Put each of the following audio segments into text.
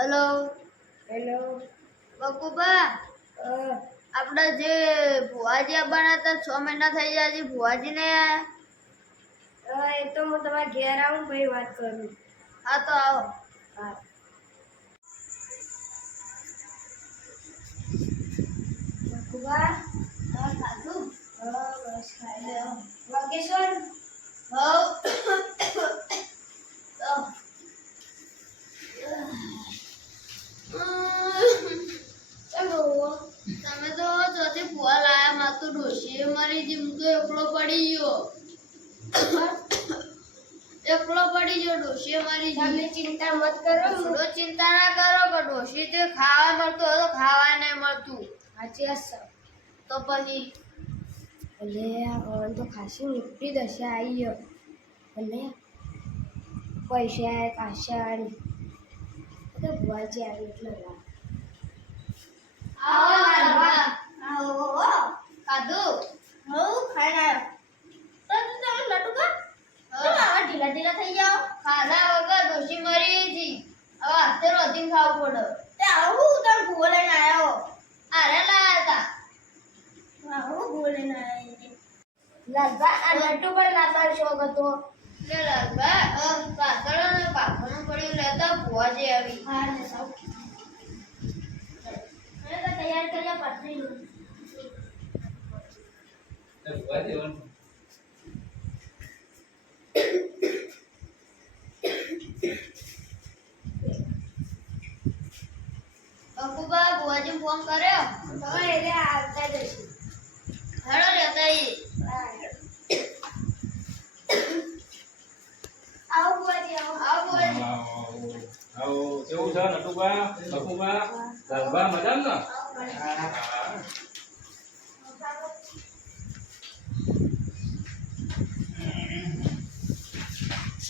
Hello hello बकुबा अपना जे भुआजी बना था 6 महीना થઈ ગયા जी भुआजी ने आया એ તો હું તમારા ઘેર આવું પછી વાત કરું. हाँ तो आओ હા બકુબા हाँ खाधू બસ ખાઈ ले લે. आओ વાગેશ્વર हाँ तो ચલો તમે તો ચોથી ભુआ લાયા માં તો ડોશી મારી જીમ તો એકલો પડી ગયો એકલો પડી ગયો ડોશી મારી તમે ચિંતા મત કરો. થોડો ચિંતા ના કરો કે ડોશી તે ખાવા મળતું હોય તો ખાવા નહીં મળતું સાચી વાત તો પછી એટલે હવે તો ખાસી નીકળી દશા આવી ગયો અને પૈસા કાશા ને તો ભુવાજી આવી એટલે વાત. આવો લાલવા આવો ખાધું હું ખાઈ આવ્યો. તો તમે લટુ કા આવા ઢીલા ઢીલા થઈ જાઓ. ખાધા વગર ડોશી મરી જી હવે હાથે રોધીને ખાવું પડે તે આવું તમે ભૂવો લઈને આવ્યો. અરે લાયા હતા આવું ભૂવો લઈને આવ્યા. લાલબા આ લટ્ટુ પણ નાતાર શોખ હતો. લે લાલવા પાછળ ને પાછળનું પડ્યું લેતા ભુવા જે આવી હા ને સાવ મેં તો તૈયાર કર્યા પતરી નું. બકુબા ભુવાજી ફોન કર્યો હવે એટલે આવતા જશું. હેડો લેતા ઈ આવો ભુવાજી આવો. આવો ભુવાજી આવો કેવું છે નટુબા બકુબા દરબા મજામાં ને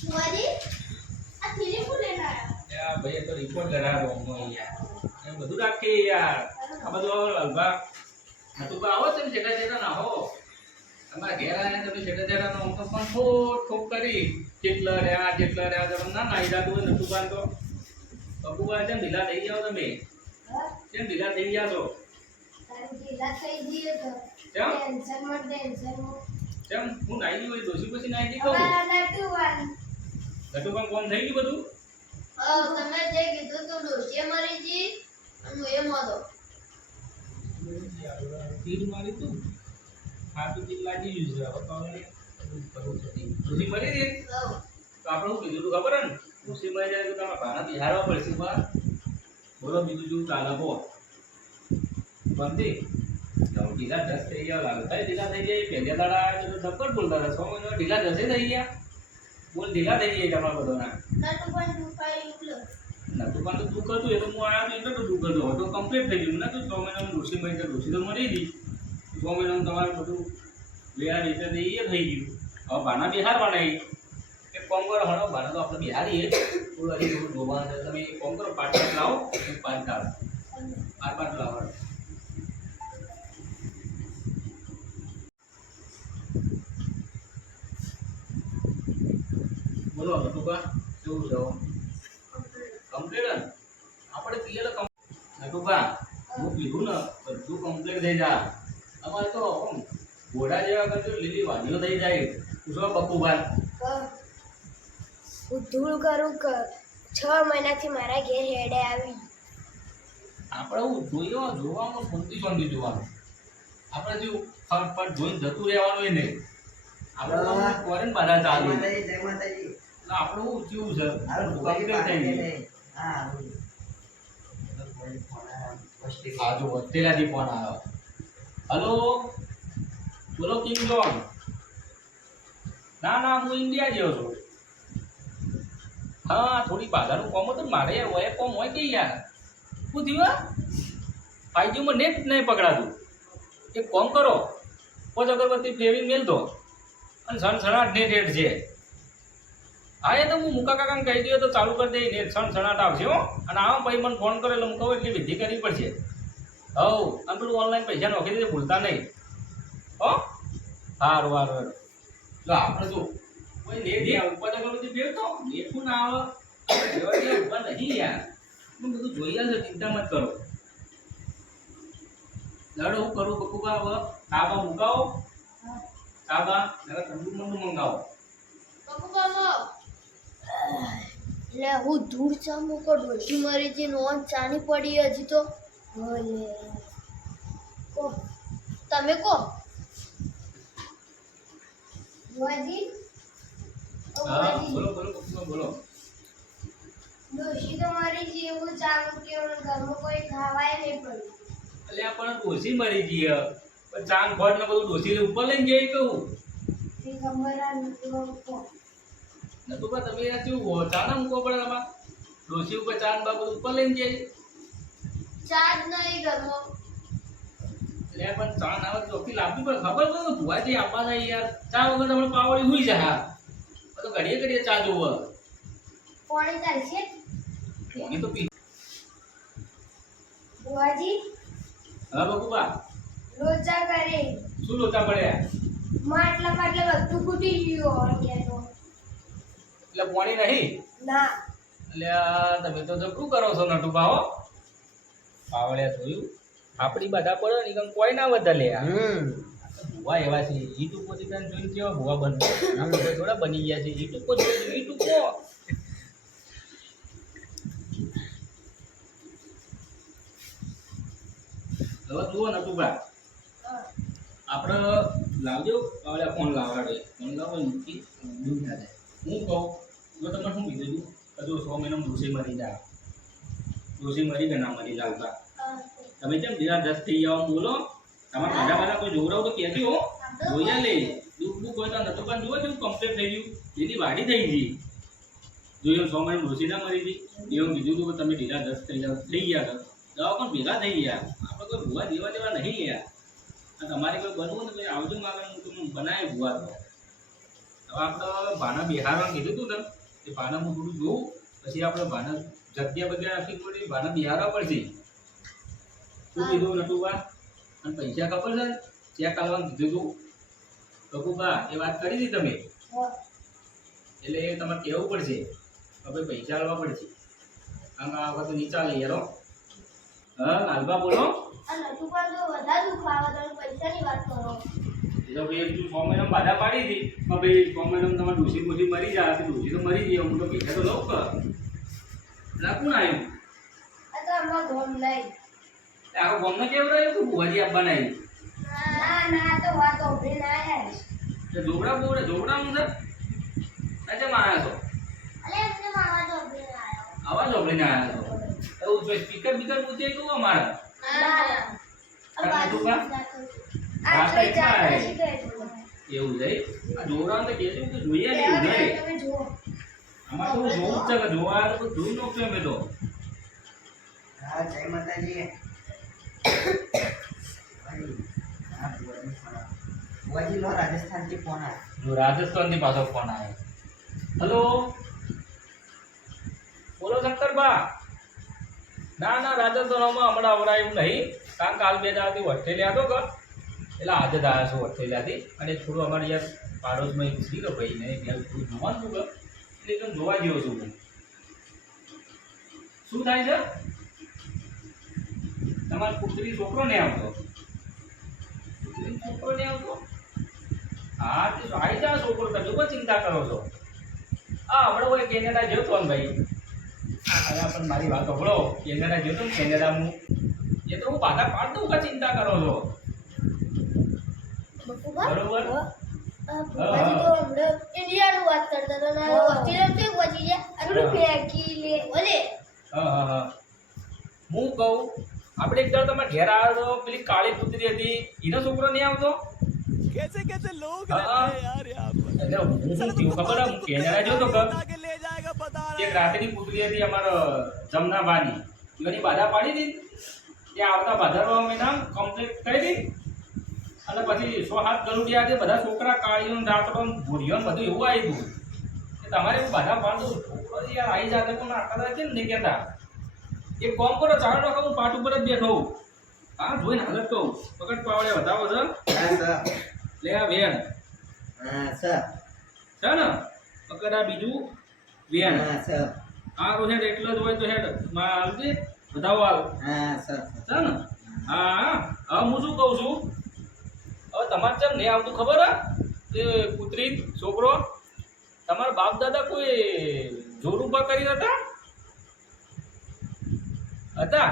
ભુવાજી આ થેલી શું લઈને આવ્યા? યાર ભાઈ તો રિપોર્ટ કરાવો હું યાર એમ બધું રાખી યાર આ બધું આવો લાલબા નટુબા આવો તમે છેટા છેટા ના હો તમારા ઘેર આયા તમે છેટા છેટા નો તો પણ ઠોક કરી જેટલા રહ્યા તમે ના નાઈ જાતું હોય નટુબા તો બકુબા કેમ ઢીલા થઈ જાઓ તમે કેમ ઢીલા થઈ ગયા છો તારી ઢીલા થઈ જઈએ તો કેમ ટેન્શનમાં કેમ હું નાઈ ગઈ હોય દોશી પછી નાઈ ગઈ કહું હવે નટુવાન નટુબા કોમ થઈ ગયું બધું તમે જે કીધું તો ડોશી મરી જી અને હું એ મરો તીર મારી તું હાથું તીર લાગી ગયું છે હવે તો કરવું છે દોશી મરી ગઈ તો આપણે શું કીધું તું ખબર હે ને દોશી મરી જાય તો તમારા ભાણા બિહારવા પડશે બા બોલો બીજું જેવું ચાલે બો બંધી ઢીલા દસ થઈ ગયા લાગે કઈ ઢીલા થઈ જાય પહેલા દાડા આવ્યા તો ધક્કડ બોલતા હતા 6 મહિના ઢીલા દસે થઈ ગયા બોલ ઢીલા થઈ જાય તમારા બધાના નટુવાન દુખાઈ ઉઠલો. નટુબા તો દુઃખ હતું એ તો હું આવ્યા તો એટલે તો દુઃખ હતું હવે તો કમ્પ્લીટ થઈ ગયું ને તો 6 મહિનાનું ડોશી મરી જાય ડોશી તો મરી ગઈ 6 મહિનાનું તમારે બધું વેરા રીતે એ થઈ ગયું હવે ભાના બિહારવાના એક કોમ કરો હણો ભાના તો આપણે બિહારીએ થોડું હજી થોડું જોવાનું છે તમે એક કોમ કરો પાંચ લાવો પાંચ લાવો પાંચ લાવો બોલો નટુબા કેવું છે કમ્પ્લીટ ને આપણે ક્લિયર નટુબા હું કીધું ને બધું કમ્પ્લીટ થઈ જાય અમારે તો ઘોડા જેવા કરજો લીલી વાડીઓ થઈ જાય શું બકુબા હું ધૂળ કરું કે 6 મહિનાથી મારા ઘેર હેડે આવી. આપણે હું જોવાનું શાંતિ જોવાનું આપણે જો ફટ જોઈને જતું રહેવાનું એ નહીં આપણે તો ફોરેન બાધા ચાલુ આપણે હું કેવું છે કમ્પ્લીટ થઈ ગયું આ જો વસ્તેલાથી ફોન આવ્યો હલો બોલો કિંગ જોન ના હું ઇન્ડિયા ગયો છું હા થોડી બાધાનું કોમ હતું મારે યાર હોય કોમ હોય કે યાર શું થયું 5G માં નેટ નહીં પકડાતું એક કોમ કરો પોચ અગરબત્તી ફેરવી મેલ દો અને સણસણાટ નેટ છે હા એ તો હું મુકા કાકાને કહી દઉં તો ચાલુ કરી દઈ નેટ સણસણાટ આવશે હો અને આવો પછી મને ફોન કરે એટલે હું કહું એટલી વિધિ કરવી પડશે હવ અને પેલું ઓનલાઈન પૈસા નોખી દે ભૂલતા નહીં હો સારું જો આપણે જો કોઈ નેટ ઉપર અગરબત્તી ફેરતો નેટ શું ના આવે નહીં યાર હું બધું જોઈ આવશે, ચિંતા મત કરો. લડો હું કરું બકુબા હવે ખાવા મુકાવો. ખાવા જરા ઠંડુ મંડુ મંગાવો. એટલે હું ધૂળ ચામુકો ડોશી મરી છે નોન ચાની પડી હજી તો. ભલે કો તમે કો ભુવાજી હા બોલો બોલો બકુબા બોલો. ડોશી તો મારી જેવું ચાલુ કે ઘરમાં કોઈ ખાવાય નહીં પડ્યું. એટલે આ પણ ડોસી મરી ગઈ હે. પણ ચાંદ ફોડ ને બધું ડોસી ઉપર લઈને જઈ કહું. એ ખબર આ નથી નતું બા તમે યાર કેવું હો ચાના મૂકવો પડે તમારે. ડોસી ઉપર ચાંદ બા બધું ઉપર લઈને જાય. ચાર્જ નહીં ઘરમાં. એટલે પણ ચાંદ આવે તો ચોખ્ખી લાવવી પડે. ખબર તો ભુવાજી આપવાના યાર. ચા વગર તમને પાવડી હુઈ જાય. હા તો ઘડીએ ઘડીએ ચા જોવો. પાણી ચાલશે કોની તો પી. ભુવાજી હા બકુબા લોચા કરે શું લોચા પડ્યા? માટલા બધું ફૂટી ગયું કે તો એટલે પાણી નહીં. ના એટલે આ તમે તો જબરું કરો છો નટુબા હો. પાવળ્યા જોયું આપડી બધા પડે ને કેમ કોઈ ના વધે લે. ભુવા એવા છે યુટ્યુબ પરથી તને જોઈને કેવા ભુવા બનતો. આપણે થોડા બની ગયા છે યુટ્યુબ પર યુટ્યુબ કો. હવે જુઓ નટુબા આપણે લાવજો હવે ફોન લાવવાડે. ફોન લાવો મૂકી દૂર ના જાય. હું કહું જો તમે શું કીધું હતું હજુ 100 મહિનામાં ડોસી મરી જાય. ડોસી મરી કે ના મરી લાવતા તમે કેમ ધીરા દસ થઈ જાઓ બોલો. તમારા બધા કોઈ જોવરાવ તો કહેજો હો. જોયા લે દુઃખ બુક હોય તો નતું પણ જુઓ જેવું કમ્પ્લીટ થઈ ગયું. જેની વાડી થઈ ગઈ જોયું 100 મહિનામાં ડોસી ના મરી ગઈ. એવું કીધું હતું કે તમે ઢીલા દસ થઈ ગયા દવા પણ ભેગા થઈ ગયા. આપણે કોઈ ભૂવા દેવા દેવા નહીં યાર. તમારે કોઈ બનવું ને ભાઈ આવજો મારે હું તમને બનાવે ભૂવા તો. હવે આપણે ભાના બિહારવાનું કીધું હતું ને એ ભાના હું થોડું જોઉં પછી આપણે ભાના જગ્યા બગ્યા રાખી પડી ભાના બિહારવા પડશે. શું કીધું નટુબા? અને પૈસા ખબર છે ચેક કાઢવાનું કીધું હતું બકુબા એ વાત કરી હતી તમે. એટલે એ તમારે કહેવું પડશે હવે પૈસા આલવા પડશે. કારણ કે આ વખત નીચા લઈ યારો. હા લાલબા બોલો. આ નટુબા જો વધારે દુઃખ આવે તમે પૈસાની વાત કરો. એટલે ભાઈ તું 100 મહિનામાં બાધા પાડી હતી કે ભાઈ 100 મહિનામાં તમારે ડોસી મોસી મરી જાય તો ડોસી તો મરી ગઈ હું તો પૈસા તો લઉં કર. એટલે કોણ આવ્યું? આ તો અમાર ઘર લઈ આખો ગામને કેવું રહ્યું કે ભુવાજી આપવાના આવ્યું? ના તો વાત ઓભરી ના આયા એટલે જોબડા બોબડા જોબડાનું છે કેમ આવ્યા છો? અલે એમને માવા જો બે આયો. આવા જોબડીને આવ્યા છો એવું જો સ્પીકર બીકર પૂછે કહું અમારા ના આ નટુબા આ તો જાતા શીખે એવું છે આ જોબડાનું તો કહેજો કે જોઈએ નહીં નહીં તમે જુઓ આમાં તો જોવું જ છે કે જોવા તો જોઈ નો કેમ એ તો. હા જય માતાજી. ભુવાજી લો રાજસ્થાનથી ફોન આવ્યો. જો રાજસ્થાનથી પાછો ફોન આવ્યો. હેલો બોલો શંકરબા. ના ના રાજસ્થાનમાં હમણાં અવરાયું નહીં કારણ કાલ 2 દાડાથી ઓસ્ટ્રેલિયા હતો કે એટલે આજે જ આવ્યા છું ઓસ્ટ્રેલિયાથી. અને થોડું અમારે યાર પાડોશમાં એક છે કે ભાઈ ને ઘેર થોડું જોવાનું કે એટલે એકદમ જોવા જેવો છું હું. શું થાય છે તમારો પુત્રી છોકરો નહીં આવતો? પુત્રી છોકરો નહીં આવતો? હા તે આવી જાય છોકરો તમે કોઈ ચિંતા કરો છો. હા હમણાં હું કેનેડા જયો તો ને ભાઈ. અરે પણ મારી વાત સાંભળો કેનેડા જયો તો ને કેનેડા હું એ તો હું બાધા પાડ દઉં કે ચિંતા કરો છો બકુબા બરોબર. ભુવાજી તો હમણાં ઇન્ડિયાનું વાત કરતા હતા ને ઓસ્ટ્રેલિયા કેમ પહોંચી ગયા આટલું ફેંકી લે ઓલે હા હું કહું આપણે એક દર તમે ઘેર આવ્યો તો પેલી કાળી પુત્રી હતી એનો છોકરો નહીં આવતો? कैसे कैसे लोग हाँ, रहते हैं यार यहाँ पर એટલે હું શું થયું ખબર હે? હું કેનેડા જયો તો કે उठा के ले जाएगा बता रहा એક રાતની પુત્રી હતી અમારા જમનાબાની એની બાધા પાડી હતી એ આવતા ભાદરવા મહિના કમ્પ્લીટ કરી હતી. અને પછી 107 ગલુડિયા છે બધા છોકરા કાળીઓ રાતડો ભૂરીઓ બધું એવું આવ્યું હતું કે તમારે એવું બાધા પાડું છોકરો યાર આવી જાતે પણ આટલા કેમ નહીં કહેતા? એક કામ કરો ચાલો રાખો હું પાટ ઉપર જ બેઠો હું. હા જોઈને હાલત કહું પકડ પાવડે વધાવો છે હા સર. લે આ વેણ હા સર. છે ને પકડ આ બીજું વેણ હા સર. હારું હેડ એટલો જ હોય તો હેડ માં આવજે બતાવો હાલ હા સર છે ને હા હવે હું શું કહું છું હવે તમારે જેમ નહીં આવતું ખબર હે એ પુત્રી છોકરો તમારા બાપ દાદા કોઈ જોર ઉભા કરી હતા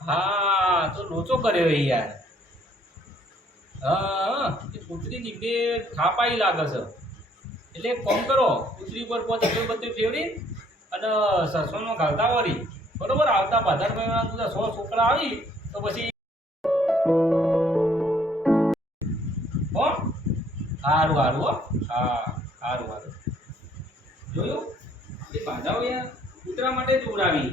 હા તો લોચો કર્યો એ યાર હા એ પુત્રીની બે થાપાઈ લાગે છે એટલે એક કામ કરો પુત્રી પર પોત અગરબત્તી ફેવરી અને સરસોનો ઘાલતા વળી બરોબર આવતા 15 મહિના સુધી 100 છોકરા આવી તો પછી હો સારું સારું હો હા સારું સારું જોયું એ બાંધાઓ યાર કૂતરા માટે જ ઉડાવી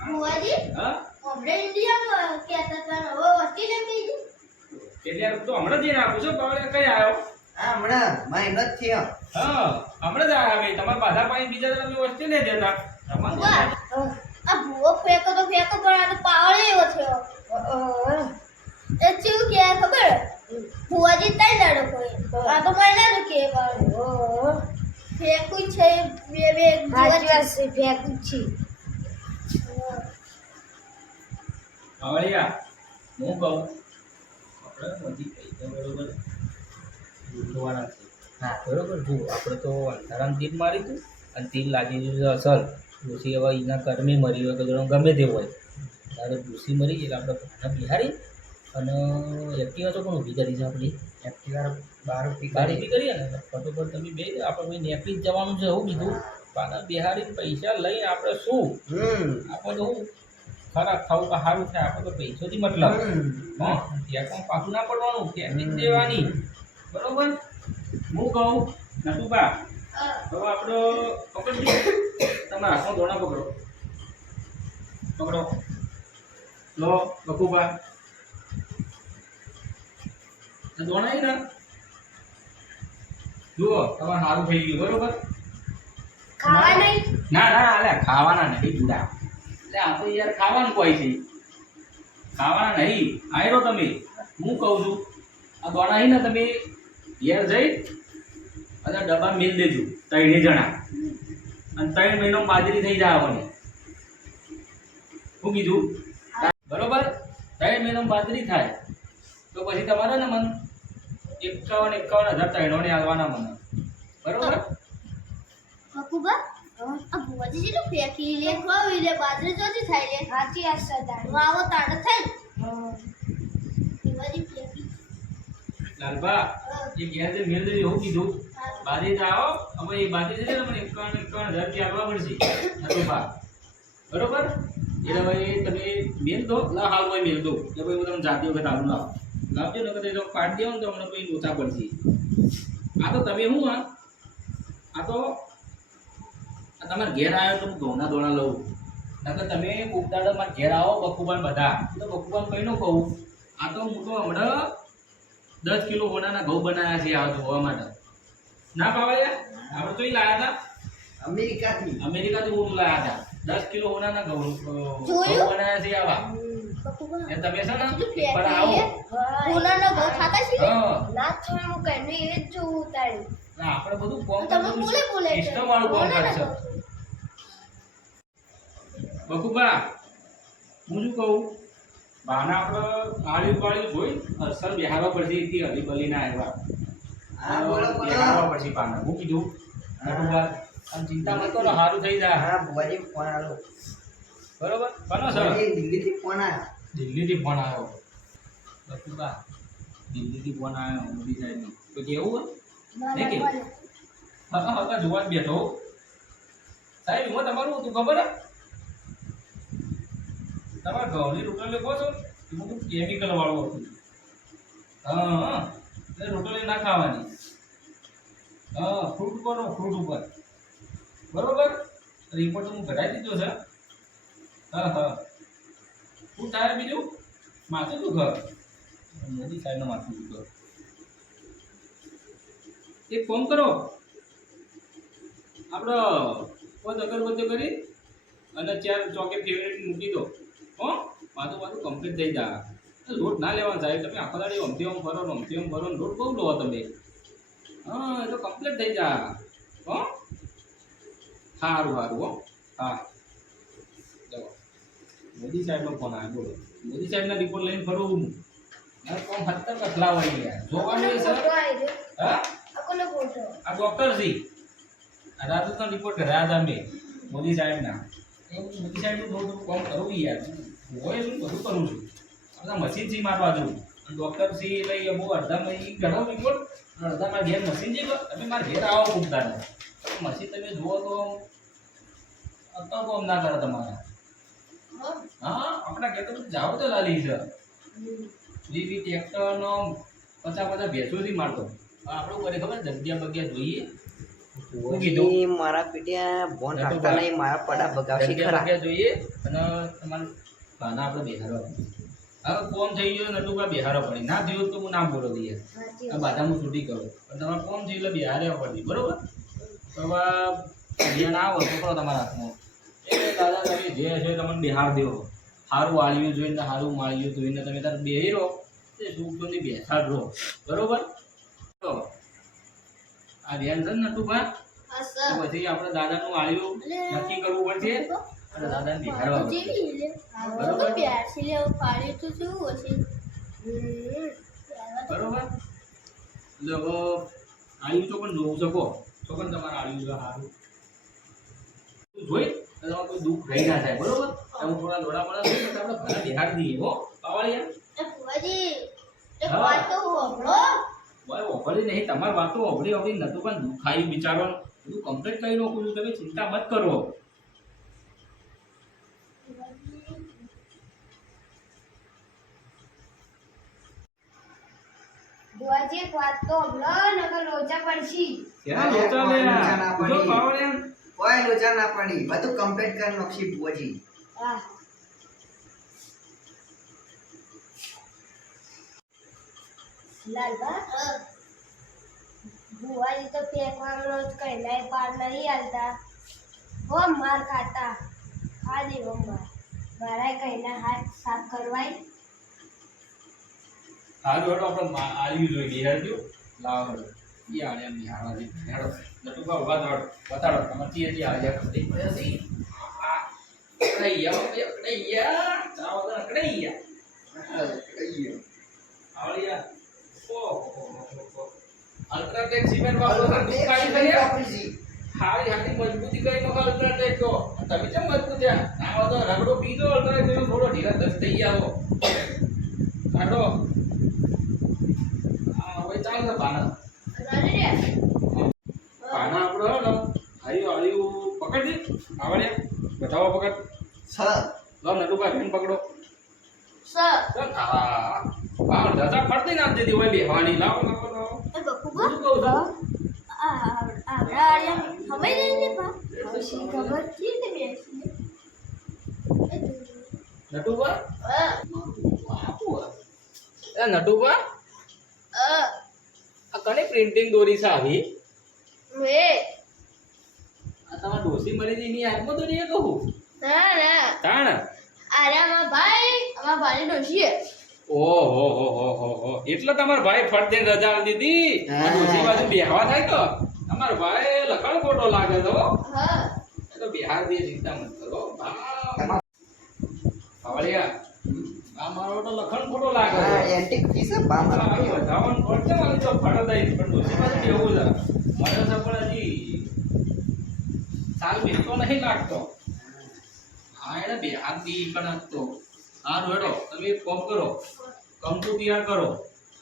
ભુવાજી હા આપણે ઇન્ડિયામાં કહેતા હતા ને હવે વસ્તી જમી ગઈ એટલે યાર તો હમણાં જઈને આપું છું બાવળે કઈ આવ્યો હા હમણાં મહિનો જ થયો હા હમણાં જ આવ્યા ભાઈ તમારા બાધા પાણી બીજા તમે વસ્તી નહીં જતા ભુવા આ ભુવો ફેંકો તો ફેંકો પણ આ તો પાવડે એવો થયો એ ચેવું કે ખબર ભુવાજી તઈ લાડો કોઈ આ તો મહિના જ કે ફેંકું છે બે બે સાચી વાત છે ફેંકું જ છે બાવળિયા હું કહું આપણે બધી પૈસા બરોબર લૂંટવાના છે હા બરોબર જો આપણે તો અંધારામાં તીર મારી હતું અને તીર લાગી ગયું છે અસર ડોસી હવે એના કર્મે મરી હોય કે ગમે તે હોય ત્યારે ડોસી મરી એટલે આપણે ભાના બિહારી અને એક્ટિવા તો પણ ઊભી કરી છે આપણી એક્ટિવા 12 ગાડી ઊભી કરીએ ને ફટોફટ તમે બે આપણે કોઈ નેકળી જ જવાનું છે એવું કીધું પાના બિહારી પૈસા લઈને આપણે શું આપણે તો શું ખરાબ થવું કે સારું થાય આપણે તો પૈસોથી મતલબ હા ત્યાં પણ પાછું ના પડવાનું ફેમિલી જ દેવાની બરોબર હું કહું નટુબા હવે આપણો પકડજો તમે હાથમાં દોણા પકડો પકડો લો બકુબા દોણા ને જુઓ તમારે સારું થઈ ગયું બરોબર ખાવા નહીં ના ના અલ્યા ખાવાના નહીં જુડા એટલે આ તો યાર ખાવાનું કોઈ છે ખાવાના નહીં આયરો તમે હું કહું છું આ દોણા ને તમે ઘેર જઈ અને ડબ્બા મેલ દેજો 3 જણા અને 3 મહિનો બાજરી થઈ જાય મને શું કીધું બરોબર 3 મહિનો બાજરી થાય તો પછી તમારે ને મન 51,000 ત્રણોને આવવાના મને બરોબર બકુબા આ ભુવાજી જેટલું ફેંકી લે ખવાવી લે બાજરી ચોથી થાય લે સાચી વાત છે તારી વાવો તાડ થાય ને હા. ભુવાજી ફેંકી લાલબા એ ઘેર જે મેલ દેજો એવું કીધું બાજરી તો આવો હવે એ બાજરી છે ને મને 51,000 આપવા પડશે નટુબા બરોબર એટલે ભાઈ તમે મેલ દો ના હાલ ભાઈ મેલ દો કે ભાઈ હું તમને જાતી વખત આવું લાવજો ને કદાચ જો પાડ દેવો ને તો હમણાં પછી ઓછા પડશે આ તો તમે શું આ તો આ તમારે ઘેર આવ્યો તો હું ઘઉંના દોણા લઉં નકર તમે ઉગદાડો મારા ઘેર આવો બકુબાન બધા તો બકુબાન કઈ નો કહું આ તો હું તો હમણાં 10 કિલો હોનાના ઘઉં બનાવ્યા છે આ જોવા માટે ના પાવાયા આપણે તો લાયા હતા અમેરિકાથી ઊંટ લાયા હતા 10 કિલો હોનાના ઘઉં બનાવ્યા છે આવા બકુબા એ તમે છે ને કેટલું પણ ફેંકી આવો લે ફૂલાનો ઘઉં ખાતા છે હા ના થોડું હું કઈ એ જ જોવું તારી ના, આપણે બધું કોમ તમે બોલે બોલે સિસ્ટમ વાળું કોમ કરશે બકુબા હું શું કહું બાના આપણે આળી જોઈ અસર બિહારવા પડશે એથી હલી બલી ના આવ્યા હા બોલો બિહારવા પડશે પાના હું કીધું બકુબા આમ ચિંતા મત કરો સારું થઈ જાય હા ભુવાજી ફોન આલો બરોબર બનો સર દિલ્હીથી ફોન આવ્યો દિલ્હીથી ફોન આવ્યો બકુબા દિલ્હીથી ફોન આવ્યો મોદી સાહેબનો તો કેવું નહીં કે હા જોવા જ બેઠો સાહેબ એમાં તમારું હતું ખબર હે તમારા ઘઉંની રોટલી લખો છો એમાં બધું કેમિકલ વાળું હતું હા એટલે રોટલી ના ખાવાની હા ફ્રૂટ ઉપર બરોબર રિપોર્ટ હું કઢાવી દીધો છે હા શું થાય બીજું માથું દુખર મોદી સાહેબનું માથું દુખર એક ફોન કરો આપણે પોત અગરબત્તી કરી અને 4 ચોકે ફેવરેટ મૂકી દો હો માથું કમ્પ્લીટ થઈ જાય લોટ ના લેવા જાય તમે આખો દાડી અમથી આમ ફરો લોટ બહુ લો તમે હા એ તો કમ્પ્લીટ થઈ જાય હો સારું હો હા જો મોદી સાહેબનો ફોન આવ્યો બોલો મોદી સાહેબના રિપોર્ટ લઈને ફરું હું મારે કોમ હત્તર કસલા હોય ગયા જોવાનું છે સર ફોટો આવી રહ્યો હા આ કોનો ફોટો આ ડોક્ટર જી આ રાજસ્થાન રિપોર્ટ કર્યા હતા મેં મોદી સાહેબના મોદી સાહેબનું થોડું કામ કરવું યાર હોય શું બધું કરું છું બધા મશીનથી મારવા જવું અને ડોક્ટર સી એટલે એ બહુ અડધામાં એ ઘણો રિપોર્ટ અડધા મારા ઘેર મશીન છે તમે મારા ઘેર આવો પૂછતા મશીન તમે જુઓ તો અત્યારે કોમ ના કરે તમારા હા આપણા ઘેર તો બધું જાઓ તો લાલી છે લીલી ટ્રેક્ટરનો પચાસ ભેંસોથી મારતો આપણું કરે ખબર જગ્યા બગ્યા જોઈએ શું કીધું ઈ મારા પીટ્યા બોન રાખતા નહીં મારા પડા બગાવશી જગ્યા ખરા બગ્યા જોઈએ અને તમારે ભાના આપણે બેહારો હવે કોમ થઈ ગયો નટુકા બેહારો પડી ના થયું તો હું ના બોલો દઈએ સાચી આ બાધા હું છૂટી કરું પણ તમારે કોમ થયું એટલે બેહારે પડી બરોબર તો હવે ધ્યાન આવો છોકરો તમારા હાથમાં એ દાદા તમે જે છે તમને બિહાર દેવો સારું વાળ્યું જોઈને સારું માળ્યું જોઈને તમે તાર બેહી રહો તે સુખથી બેસાડ રહો બરોબર તો આ ધ્યાન છે ને નટુભા હા તો સર પછી આપણે દાદાનું વાળ્યું નક્કી કરવું પડશે અને દાદાને બિહારવા પડશે જેવી લે બરોબર. તો પ્યાસી લે પાડી તો શું હશે બરોબર એટલે હવે આળ્યું તો પણ જોવું શકો તો પણ તમારે આળ્યું છે સારું જોઈ એટલે તમારે કોઈ દુઃખ રહી ના થાય બરોબર તમે થોડા દોડા પડે તો આપણે ઘણા બિહાર દઈએ હો પાવાળિયા એ ભુવાજી એ હા. વાત તો હોભળો ભાઈ ઓભળી નહીં તમારી વાતો ઓભળી ઓભળી નતું પણ દુખાયું બિચારવાનું બધું કમ્પ્લીટ કરી નાખું છું તમે ચિંતા મત કરો બુઆજી એક વાત તો હમણાં નકર લોચા પડશી ત્યાં હા, લોચા કોઈ લે લોચા ના જો પડી. પાવાળિયા કોઈ લોચા ના પડી બધું કમ્પ્લીટ કરી નાખશી બુઆજી હા લાલબા બુઆજી તો ફેંકવાનો જ કઈ નહીં પાર નહીં હાલતા હો માર ખાતા ખા દેવો મારા કઈ ના હાથ સાફ કરવાય સારું હેડો આપણે આલ્યું જોઈએ બિહારજો લાવો હેડો ઈ આને એમ બિહારવા દે હેડો નટુ બા ઉભા થાડો બતાડો તમારે ચીએ ચીએ આલ્યા ખરી પડ્યા છે કડૈયા ચાવો તો કડૈયા આવળિયા અલ્ટ્રાટેક સિમેન્ટ વાપરો તો દુઃખ કાઢી કર્યા હારી હારી મજબૂતી કરી નો અલ્ટ્રાટેક તો તમે કેમ મજબૂત્યા ના હોય તો રગડો પીધો અલ્ટ્રાટેક થોડો ઢીલા દસ થઈ ગયા હો કાઢો હા હવે ચાલ ને પાના રાજી રે પાના આપણો હે ને હારી હારી પકડ દે આવડ્યા બતાવો પકડ સર લો નટુભાઈ ફેન પકડો સર ચાલ હા આ રજા પડતી ના દીધી હોય બેહવાની લાવો લાવો લાવો એ બકુબા શું કહું છું આડિયા હવે લઈને પા પછી ખબર ઠીક છે બેસી નટુભા હા બાપુ એ નટુભા આ કને પ્રિન્ટિંગ દોરી છે આવી મે આ તમાર ડોસી મરી ની ની હાથમાં દોરી એ કહું ના ના તાણ આરામાં ભાઈ અમાર ભાઈ ડોશીએ ઓહો હો હો હો હો એટલે તમાર ભાઈ ફટ દઈને રજા આલી દીધી આ ડોસી બાજુ બેહવા થાય તો તમાર ભાઈ લખણ ખોટો લાગે તો હા એ તો બિહાર દે ચિંતા મત કરો પાવળિયા આ મારો તો લખણ ખોટો લાગે હા એન્ટિક પીસ બા મારા વધાવન પડશે મારી તો ફળ દઈ પણ ડોસી બાજુ બેહવું છે મને તો પણ હજી સાલ બેસતો નહીં લાગતો હા એને બિહાર દી પણ તો હારું હેડો તમે એક કામ કરો કંકુ તૈયાર કરો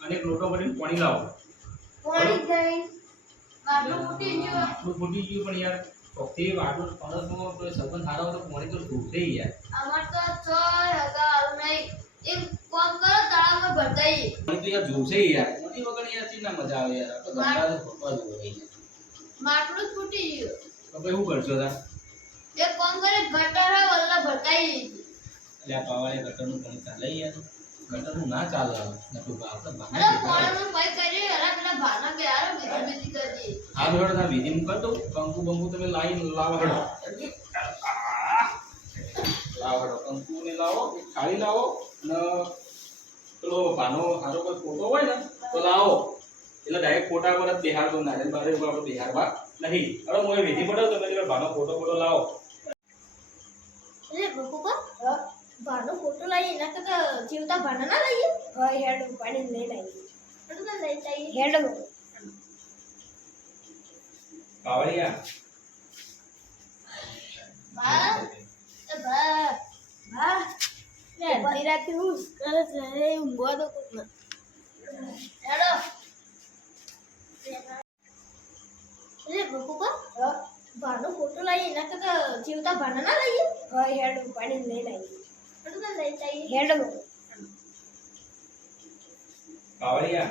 અને એક લોટો ભરીને પાણી લાવો પાણી થઈ માટલું ફૂટી ગયું આટલું ફૂટી ગયું પણ યાર ચોખ્ખી આટલું પરસમાં કોઈ સંબંધ સારો હોય તો પાણી તો ઢૂંઢે યાર અમાર તો ચોય હગા આવું નહીં એક કામ કરો તળાવમાં ભરતાઈ પાણી તો યાર જોશે યાર મોટી વગર યાર ચીના મજા આવે યાર આપણે ગંગા તો ફોટવા જ હોય માટલું જ ફૂટી ગયું તો પછી શું કરશો તા એક કામ કરે ગટર હે વલ્લા ભરતાઈ એટલે આ પાવાળે ગટરનું પાણી ચાલે યાર ગટરનું ના ચાલે નટુ આપણે અરે બહાર પાણીનું પાઈ કરી અરે પેલા ભાના કે યાર બીજી બીજી કરી હાથ વડે ના વિધિ મૂકર દઉં કંકુ બંકુ તમે લાઈન લાવો હડો લાવો હડો કંકુ ને લાવો એક થાળી લાવો અને પેલો ભાનો હારો કોઈ ફોટો હોય ને તો લાવો એટલે ડાયરેક્ટ ફોટા પર જ બિહાર દો નારિયેલ બારે આપણે બિહાર બા નહીં હવે હું એ વિધિ પડો તમે પેલો ભાનો ફોટો લાવો એટલે બકુબા ભાનો ફોટો લઈએ એના કરતા જીવતા ભાના ના લઈએ હા હેડ પાણી લઈ લાવી એટલે તો લઈ જઈએ હેડ પાવડિયા બા એ બા હા લે બધી રાતે હું કરે છે એ ઊંઘવા દો કોક ને હેડો એટલે બકુબા ભાનો ફોટો લઈએ એના કરતા જીવતા ભાના ના લઈએ હા હેડ પાણી લઈ લાવી એટલે તો લઈ જઈએ હેડ પાવડિયા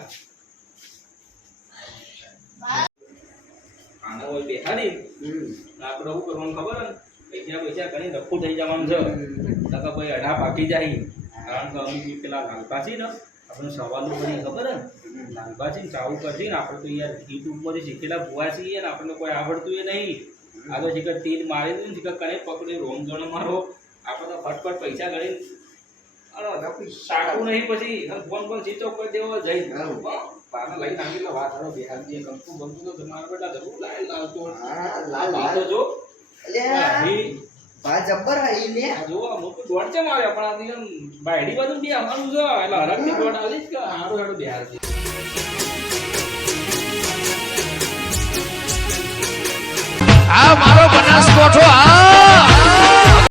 બા આના હોય બેહાડી આપણે શું કરવાનું ખબર હે પૈસા ઘણી રખું થઈ જવાનું છે નકર ભાઈ અઢા પાકી જાય કારણ કે અમુક પેલા લાલપાસી ને આપણે સવાલો બની ખબર હે લાલપાસી ચાવું કરશે ને આપણે તો યાર યુટ્યુબ માંથી શીખેલા ભૂવા છીએ ને આપણને કોઈ આવડતું એ નહીં આ તો શીખર તીર મારી દઉં શીખર કને પકડી રોમ ગણ મારો આપણે તો ફટફટ પૈસા ગણી સાકું નહીં પછી ફોન પણ સ્વિચ ઓફ કરી દેવો જઈ પાના લઈને આવી એટલે વાત હારો બેહાર દે કંકુ બંકુ તો તમારા બેટા જરૂર લાલ તો આ તો જો બા જબ્બર હઈ ને આ જો આ મોટું દોડ છે મારે પણ આ દિન બાયડી બાજુ બી આવવાનું છે એટલે હરકની દોડ આલી જ કે હારું હારું બેહાર દે આ મારો બનાસકોઠો આ